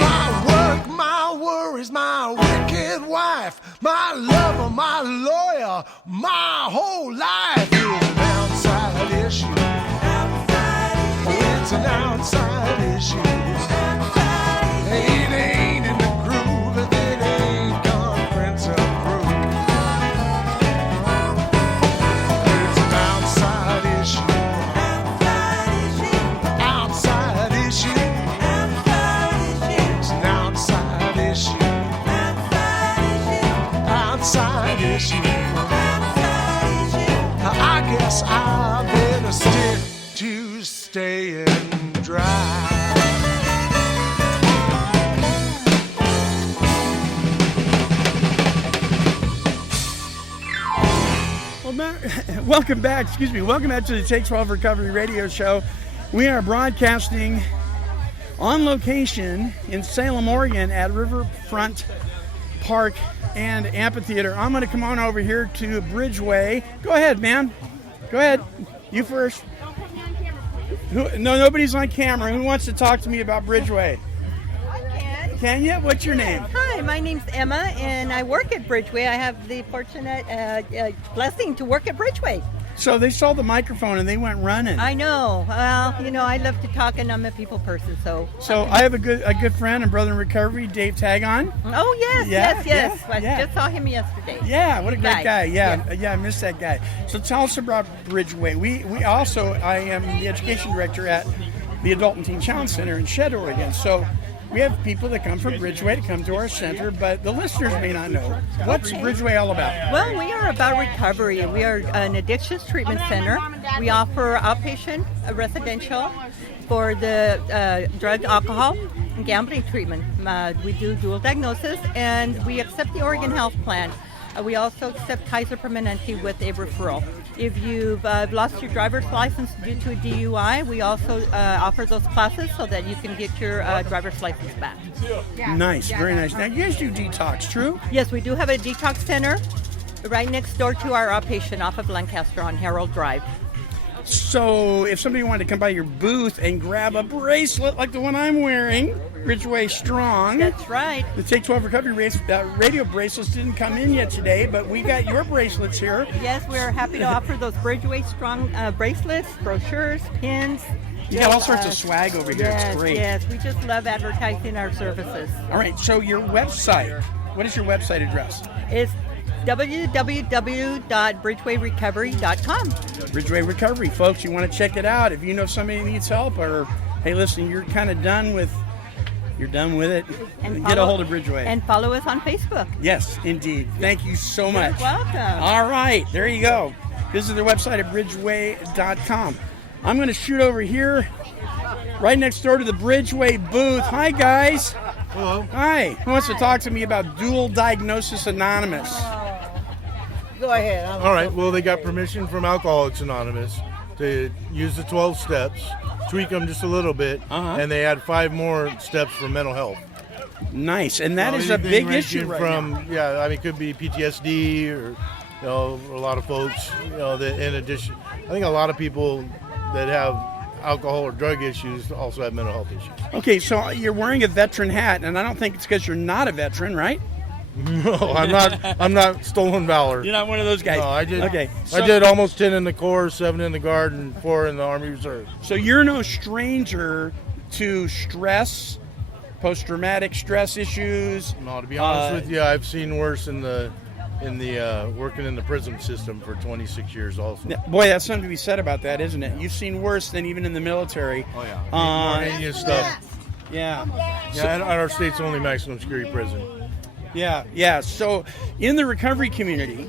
My work, my worries, my wicked wife, my lover, my lawyer, my whole life is an outside issue. It's an outside issue. It ain't in the groove if it ain't conference approved. It's an outside issue. Outside issue. It's an outside issue. Outside issue. I guess I better stick to staying dry. Welcome back to the Take 12 Recovery Radio Show. We are broadcasting on location in Salem, Oregon at Riverfront Park and Amphitheater. I'm going to come on over here to Bridgeway. Go ahead, man. Go ahead. You first. No, nobody's on camera. Who wants to talk to me about Bridgeway? Can you? What's your name? Hi, my name's Emma, and I work at Bridgeway. I have the fortunate blessing to work at Bridgeway. So they saw the microphone and they went running. I know. Well, I love to talk, and I'm a people person, so. So I have a good friend and brother in recovery, Dave Tagon. Oh yes. Yeah. I just saw him yesterday. Yeah, what a great guy. Yeah, I miss that guy. So tell us about Bridgeway. I am the education director at the Adult and Teen Challenge Center in Shed, Oregon. So we have people that come from Bridgeway to come to our center, but the listeners may not know. What's Bridgeway all about? Well, we are about recovery. We are an addictions treatment center. We offer outpatient residential for the drug, alcohol, and gambling treatment. We do dual diagnosis, and we accept the Oregon Health Plan. We also accept Kaiser Permanente with a referral. If you've lost your driver's license due to a DUI, we also offer those classes so that you can get your driver's license back. Nice, very nice. Now, you guys do detox, true? Yes, we do have a detox center right next door to our outpatient off of Lancaster on Harold Drive. So if somebody wanted to come by your booth and grab a bracelet like the one I'm wearing, Bridgeway Strong. That's right. The Take 12 Recovery radio bracelets didn't come in yet today, but we got your bracelets here. Yes, we're happy to offer those Bridgeway Strong bracelets, brochures, pins. You got all sorts of swag over here. Yes, it's great. Yes, we just love advertising our services. All right, so your website, what is your website address? It's www.bridgewayrecovery.com. Bridgeway Recovery, folks, you want to check it out. If you know somebody needs help, or hey, listen, you're kind of done with it, and get a hold of Bridgeway. And follow us on Facebook. Yes, indeed. Thank you so much. You're welcome. All right, there you go. Visit their website at bridgeway.com. I'm going to shoot over here, right next door to the Bridgeway booth. Hi, guys. Hello. Hi. Who wants to talk to me about Dual Diagnosis Anonymous? Go ahead. All right. Well, they got permission from Alcoholics Anonymous to use the 12 steps, tweak them just a little bit, and they add 5 more steps for mental health. Nice, and that is a Anything big issue ranging right from, now. Yeah, I mean, it could be PTSD or, a lot of folks, that in addition, I think a lot of people that have alcohol or drug issues also have mental health issues. Okay, so you're wearing a veteran hat, and I don't think it's because you're not a veteran, right? No, I'm not stolen valor. You're not one of those guys. No, I did. Okay, I did almost 10 in the Corps, 7 in the Guard, and 4 in the Army Reserve. So you're no stranger to stress, post-traumatic stress issues. No, to be honest with you, I've seen worse in the working in the prison system for 26 years also. Boy, that's something to be said about that, isn't it? You've seen worse than even in the military. Oh yeah. Heinous stuff. Yeah. Yeah, at our state's only maximum security prison. Yeah. So in the recovery community,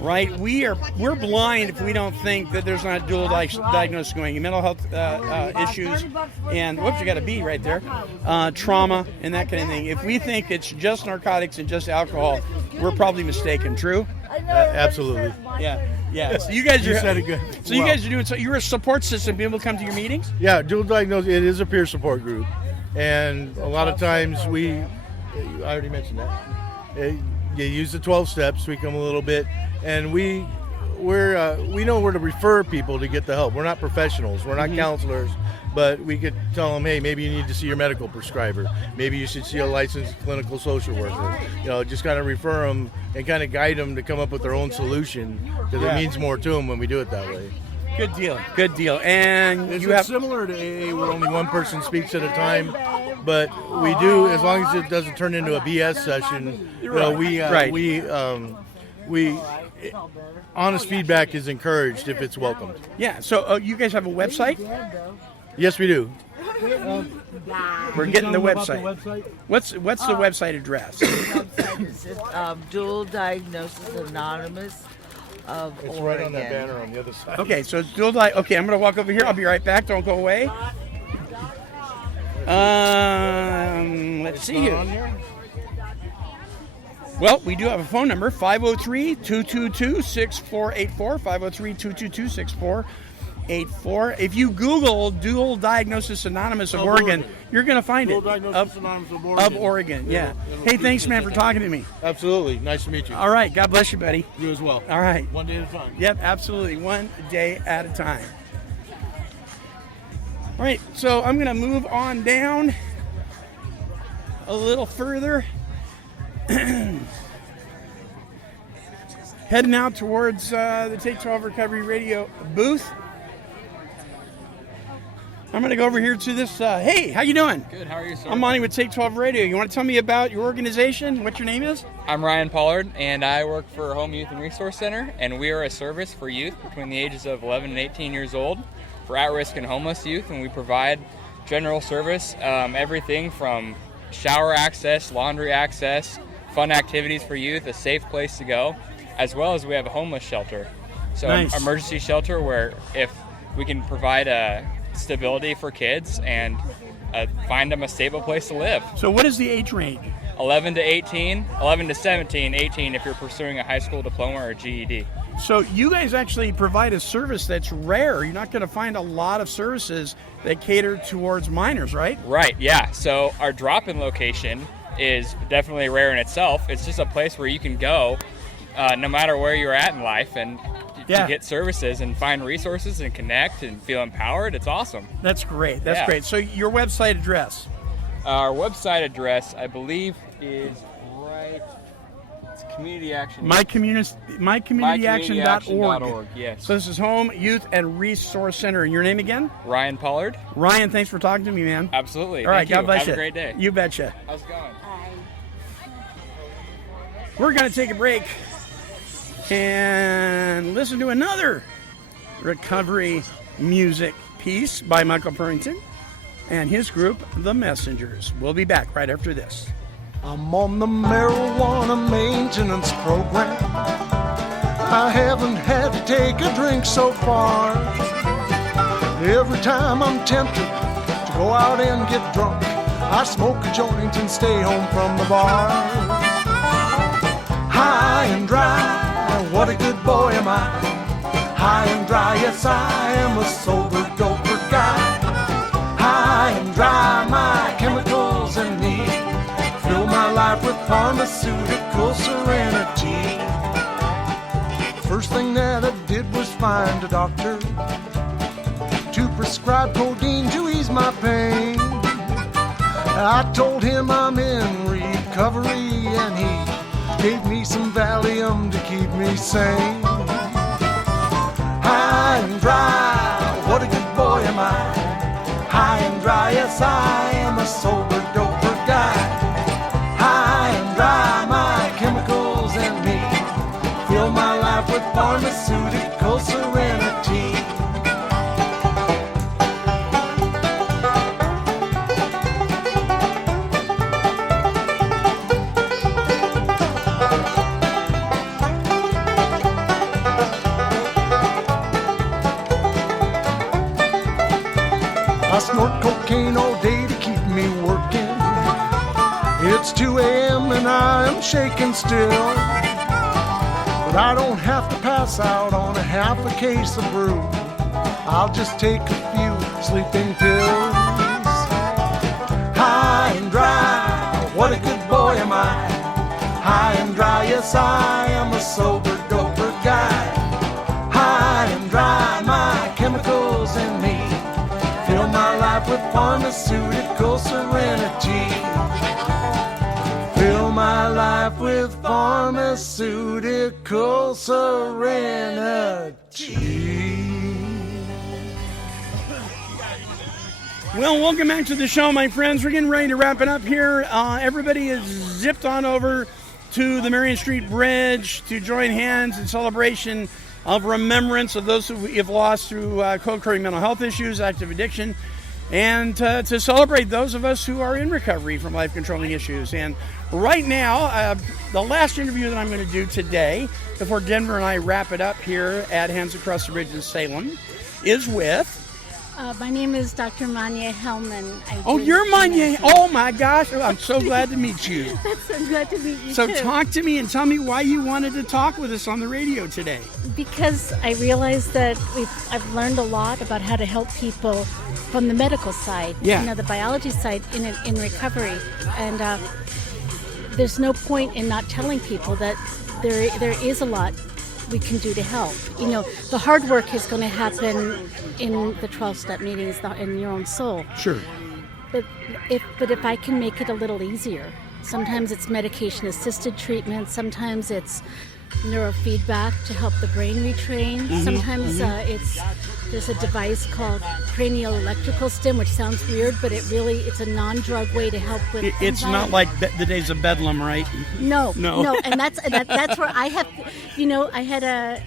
right, we're blind if we don't think that there's not dual diagnosis going, mental health issues, and whoops, you got a B right there, trauma and that kind of thing. If we think it's just narcotics and just alcohol, we're probably mistaken. True? Absolutely. Yeah. So you guys said it good. So you guys are doing so. You're a support system. People come to your meetings. Yeah, dual diagnosis. It is a peer support group, and a lot of times I already mentioned that. You use the 12 steps. We come a little bit, and we know where to refer people to get the help. We're not professionals. We're not counselors, but we could tell them, hey, maybe you need to see your medical prescriber. Maybe you should see a licensed clinical social worker. Just kind of refer them and kind of guide them to come up with their own solution, because it means more to them when we do it that way. Good deal. And it's similar to AA, where only one person speaks at a time, but we do, as long as it doesn't turn into a BS session. We honest feedback is encouraged if it's welcomed. Yeah. So you guys have a website? Yes, we do. We're getting the website. What's the website address? The website is Dual Diagnosis Anonymous of It's Oregon. right on that banner on the other side. Okay, so it's dual Okay, I'm going to walk over here. I'll be right back. Don't go away. Let's see here. Well, we do have a phone number, 503-222-6484, 503-222-6484. If you Google Dual Diagnosis Anonymous of Oregon, you're going to find Dual it. Diagnosis Anonymous of Oregon. Of Oregon, yeah. Hey, thanks, man, for talking to me. Absolutely. Nice to meet you. All right. God bless you, buddy. You as well. All right. One day at a time. Yep, absolutely. One day at a time. All right, so I'm going to move on down a little further. Heading out towards the Take 12 Recovery Radio booth. I'm going to go over here to this. Hey, how you doing? Good, how are you, sir? I'm Monty with Take 12 Radio. You want to tell me about your organization? What your name is? I'm Ryan Pollard, and I work for Home Youth and Resource Center, and we are a service for youth between the ages of 11 and 18 years old for at-risk and homeless youth, and we provide general service, everything from shower access, laundry access, fun activities for youth, a safe place to go, as well as we have a homeless shelter. So Nice. emergency shelter where if we can provide stability for kids and find them a stable place to live. So what is the age range? 11 to 18, 11 to 17, 18 if you're pursuing a high school diploma or GED. So you guys actually provide a service that's rare. You're not going to find a lot of services that cater towards minors, right? Right, yeah. So our drop-in location is definitely rare in itself. It's just a place where you can go no matter where you're at in life and to get services and find resources and connect and feel empowered. It's awesome. That's great. That's great. So your website address? Our website address, I believe, is right. It's Community Action. MyCommunityAction.org. Yes. So this is Home, Youth, and Resource Center. And your name again? Ryan Pollard. Ryan, thanks for talking to me, man. Absolutely. All right, Thank you. God bless Have you. a great day. You betcha. How's it going? We're going to take a break and listen to another recovery music piece by Michael Purrington and his group, The Messengers. We'll be back right after this. I'm on the marijuana maintenance program. I haven't had to take a drink so far. Every time I'm tempted to go out and get drunk, I smoke a joint and stay home from the bar. High and dry, what a good boy am I. High and dry, yes I am a sober doper guy. High and dry, my chemicals in me life with pharmaceutical serenity. First thing that I did was find a doctor to prescribe codeine to ease my pain. I told him I'm in recovery, and he gave me some Valium to keep me sane. High and dry, what a good boy am I. High and dry, yes, I am a sober doper guy. High and dry, my chemicals and me fill my life with pharmaceutical serenity. I snort cocaine all day to keep me working. It's 2 a.m. and I am shaking still. But I don't have to pass out on a half a case of brew. I'll just take a few sleeping pills. High and dry, what a good boy am I. High and dry, yes, I am a sober doper guy. High and dry, my chemicals and me fill my life with pharmaceutical serenity. Fill my life with pharmaceutical serenity. Well, welcome back to the show, my friends. We're getting ready to wrap it up here. Everybody is zipped on over to the Marion Street Bridge to join hands in celebration of remembrance of those who we have lost through co-occurring mental health issues, active addiction, and to celebrate those of us who are in recovery from life-controlling issues. And right now, the last interview that I'm going to do today, before Denver and I wrap it up here at Hands Across the Bridge in Salem, is with... my name is Dr. Manya Hellman. You're Manya. Oh, my gosh. I'm so glad to meet you. That's so glad to meet you, So too. talk to me and tell me why you wanted to talk with us on the radio today. Because I realized that I've learned a lot about how to help people from the medical side, Yeah. the biology side in recovery. And there's no point in not telling people that there is a lot we can do to help. The hard work is going to happen in the 12-step meetings, in your own soul. Sure. But if I can make it a little easier, sometimes it's medication-assisted treatment, sometimes it's neurofeedback to help the brain retrain. Sometimes there's a device called cranial electrical stim, which sounds weird, but it's a non-drug way to help with It's anxiety. not like the days of Bedlam, right? No, and that's where I have, I had a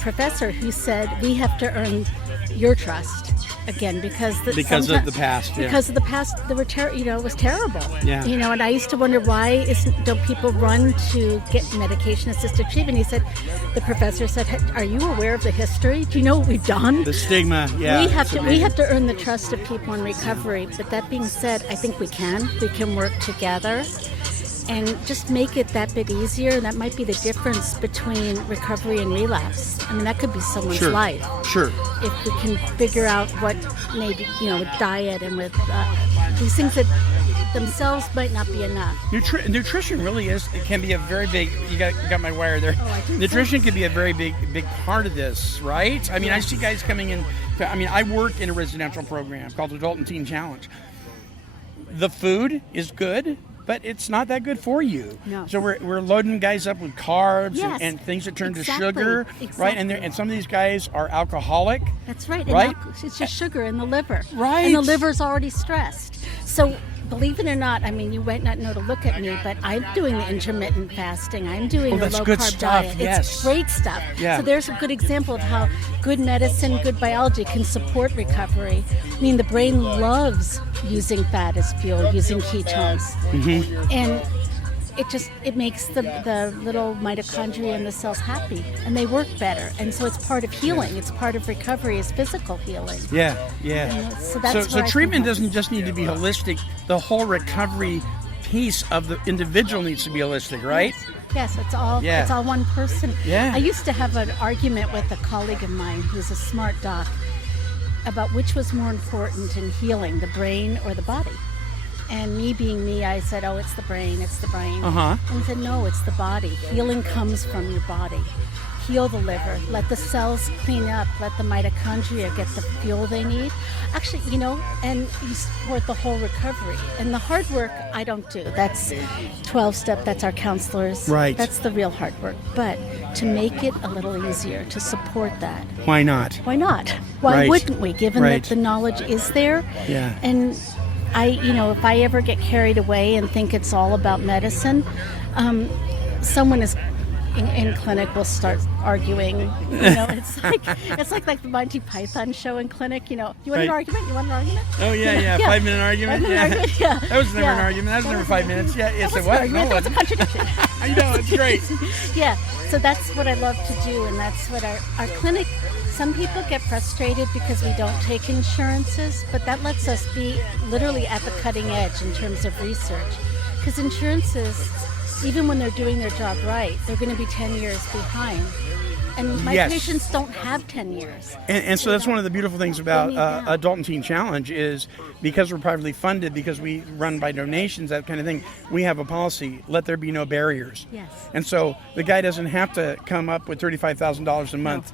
professor who said we have to earn your trust again because of the past. Yeah. Because of the past, they were it was terrible. Yeah. And I used to wonder why don't people run to get medication-assisted treatment? The professor said, "Are you aware of the history? Do you know what we've done? The stigma, yeah. We have to earn the trust of people in recovery. But that being said, I think we can work together and just make it that bit easier. And that might be the difference between recovery and relapse. I mean, that could be someone's life. Sure. If we can figure out what maybe, with diet and with these things that themselves might not be enough. Nutrition really is. It can be a very big. You got my wire there. Oh, I think Nutrition so. can be a very big part of this, right? I mean, I see guys coming in. I work in a residential program called Adult and Teen Challenge. The food is good, but it's not that good for you. No. So we're loading guys up with carbs Yes, and things that turn to exactly, sugar, right? exactly. And some of these guys are alcoholic. That's right. Right? And it's just sugar in the liver. Right. And the liver's already stressed. So believe it or not, I mean, you might not know to look at me, but I'm doing the intermittent fasting. I'm doing the that's good low-carb stuff, diet. yes. It's great stuff. Yeah. So there's a good example of how good medicine, good biology can support recovery. I mean, the brain loves using fat as fuel, using ketones. Mm-hmm. And it makes the little mitochondria in the cells happy, and they work better. And so it's part of healing. It's part of recovery, is physical healing. Yeah. And so that's So where I treatment can help. doesn't just need to be holistic. The whole recovery piece of the individual needs to be holistic, right? Yes, it's all one person. Yeah. I used to have an argument with a colleague of mine who's a smart doc about which was more important in healing, the brain or the body. And me being me, I said, oh, it's the brain, it's the brain. Uh-huh. And he said, no, it's the body. Healing comes from your body. Heal the liver, let the cells clean up, let the mitochondria get the fuel they need. Actually, and you support the whole recovery. And the hard work, I don't do. That's 12-step, that's our counselors. Right. That's the real hard work. But to make it a little easier, to support that. Why not? Why not? Why Right. wouldn't we, given Right. that the knowledge is there? Yeah. And if I ever get carried away and think it's all about medicine, someone is in clinic will start arguing. It's like the Monty Python show in clinic. You want Right. an argument? You want an argument? Oh, yeah. 5-minute argument. 5-minute argument, yeah. That was never an Yeah. argument. That was never 5 minutes. Yeah, it's a That wasn't what? an No, argument, that was a contradiction. I know, it's great. Yeah, so that's what I love to do, and that's what our clinic, some people get frustrated because we don't take insurances, but that lets us be literally at the cutting edge in terms of research. Because insurances, even when they're doing their job right, they're going to be 10 years behind. And my Yes. patients don't have 10 years. And so that's one of the beautiful things about Adult and Teen Challenge is because we're privately funded, because we run by donations, that kind of thing, we have a policy, let there be no barriers. Yes. And so the guy doesn't have to come up with $35,000 a month,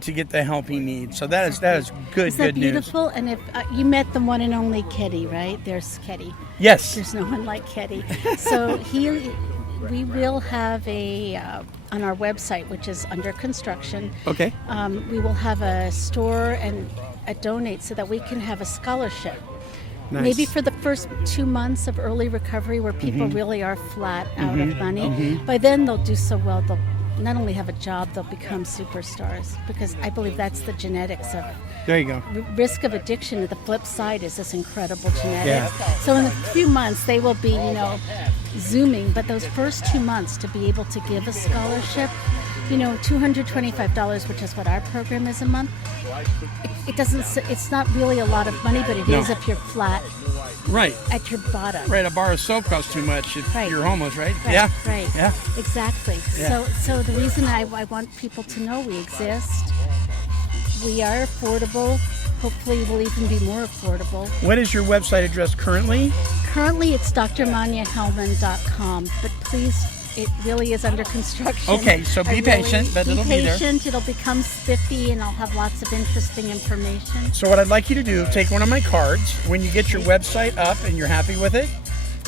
to get the help he needs. So that is good, Is that good news. beautiful? And if you met the one and only Ketty, right? There's Ketty. Yes. There's no one like Ketty. So we will have on our website, which is under construction. Okay. We will have a store and a donate so that we can have a scholarship. Nice. Maybe for the first 2 months of early recovery where people Mhm. really are flat out of Mhm. money. Mhm. By then they'll do so well, they'll not only have a job, they'll become superstars, because I believe that's the genetics of There you go. risk of addiction. The flip side is this incredible genetics. Yeah. So in a few months they will be, zooming, but those first 2 months to be able to give a scholarship, $225, which is what our program is a month. It's not really a lot of money, but it is No. if you're flat Right. at your bottom. Right, a bar of soap costs too much if Right. you're homeless, right? Right, Yeah. right. Yeah. Exactly. Yeah. So the reason I want people to know we exist, we are affordable. Hopefully we'll even be more affordable. What is your website address currently? Currently it's drmaniahellman.com, but please, it really is under construction. Okay, so be patient, but it'll be there. Be patient, it'll become spiffy, and I'll have lots of interesting information. So what I'd like you to do, take one of my cards. When you get your website up and you're happy with it,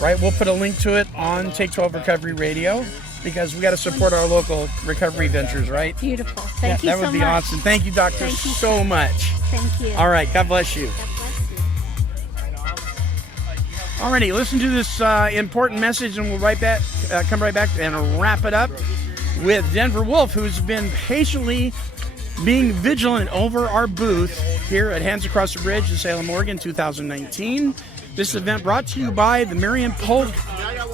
right, we'll put a link to it on Take 12 Recovery Radio, because we got to support our local recovery ventures, right? Beautiful. Thank you that so would be much. awesome. Thank you, doctor, Thank you so much. Thank you. All right, God bless you. Alrighty, listen to this important message, and we'll come right back and wrap it up with Denver Wolf, who's been patiently being vigilant over our booth here at Hands Across the Bridge in Salem, Oregon, 2019. This event brought to you by the Marion Polk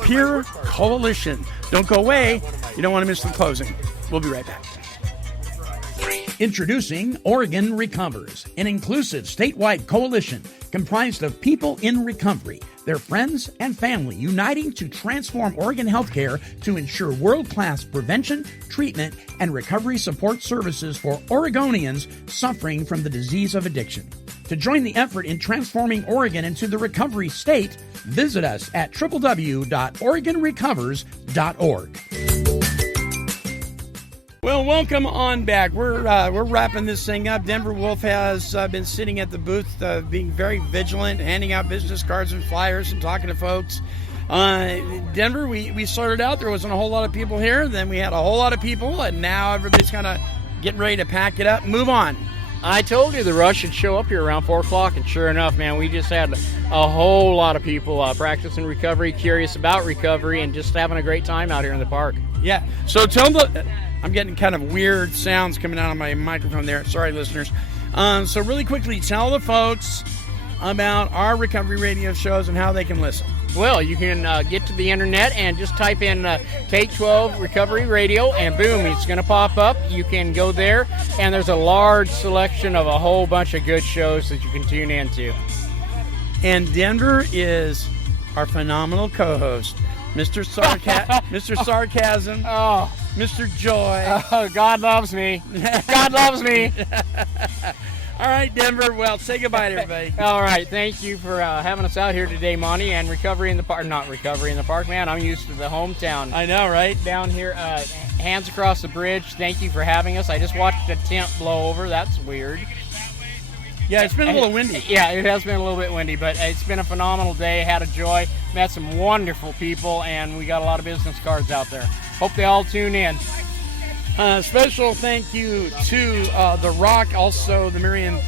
Peer Coalition. Don't go away. You don't want to miss the closing. We'll be right back. Introducing Oregon Recovers, an inclusive statewide coalition comprised of people in recovery, their friends and family uniting to transform Oregon healthcare to ensure world-class prevention, treatment, and recovery support services for Oregonians suffering from the disease of addiction. To join the effort in transforming Oregon into the recovery state, visit us at www.oregonrecovers.org. Well, welcome on back. We're wrapping this thing up. Denver Wolf has been sitting at the booth, being very vigilant, handing out business cards and flyers and talking to folks. Denver, we started out, there wasn't a whole lot of people here. Then we had a whole lot of people, and now everybody's kind of getting ready to pack it up and move on. I told you the rush would show up here around 4 o'clock, and sure enough, man, we just had a whole lot of people practicing recovery, curious about recovery, and just having a great time out here in the park. Yeah, so I'm getting kind of weird sounds coming out of my microphone there. Sorry, listeners. So really quickly, tell the folks about our recovery radio shows and how they can listen. Well, you can get to the internet and just type in Take 12 Recovery Radio, and boom, it's going to pop up. You can go there, and there's a large selection of a whole bunch of good shows that you can tune into. And Denver is our phenomenal co-host, Mr. Sarcasm, Mr. Joy. Oh, God loves me. God loves me. All right, Denver. Well, say goodbye to everybody. All right. Thank you for having us out here today, Monty, and Recovery in the Park. Not Recovery in the Park, man. I'm used to the hometown. I know, right? Down here, Hands Across the Bridge. Thank you for having us. I just watched a tent blow over. That's weird. Yeah, it's been a little windy. Yeah, it has been a little bit windy, but it's been a phenomenal day. Had a joy. Met some wonderful people, and we got a lot of business cards out there. Hope they all tune in. Special thank you to the ROCC, also the Marion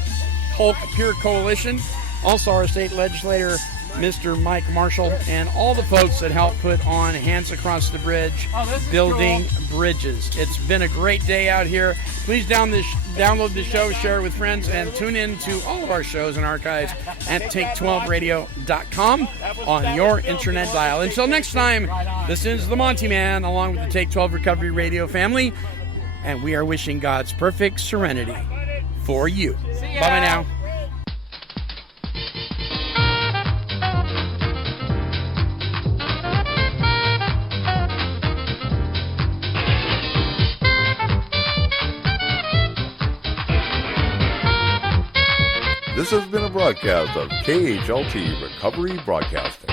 Polk Peer Coalition, also our state legislator, Mr. Mike Marshall, and all the folks that helped put on Hands Across the Bridge, building bridges. It's been a great day out here. Please download the show, share it with friends, and tune in to all of our shows and archives at take12radio.com on your internet dial. Until next time, this is the Monty Man, along with the Take 12 Recovery Radio family, and we are wishing God's perfect serenity for you. Bye-bye now. This has been a broadcast of KHLT Recovery Broadcasting.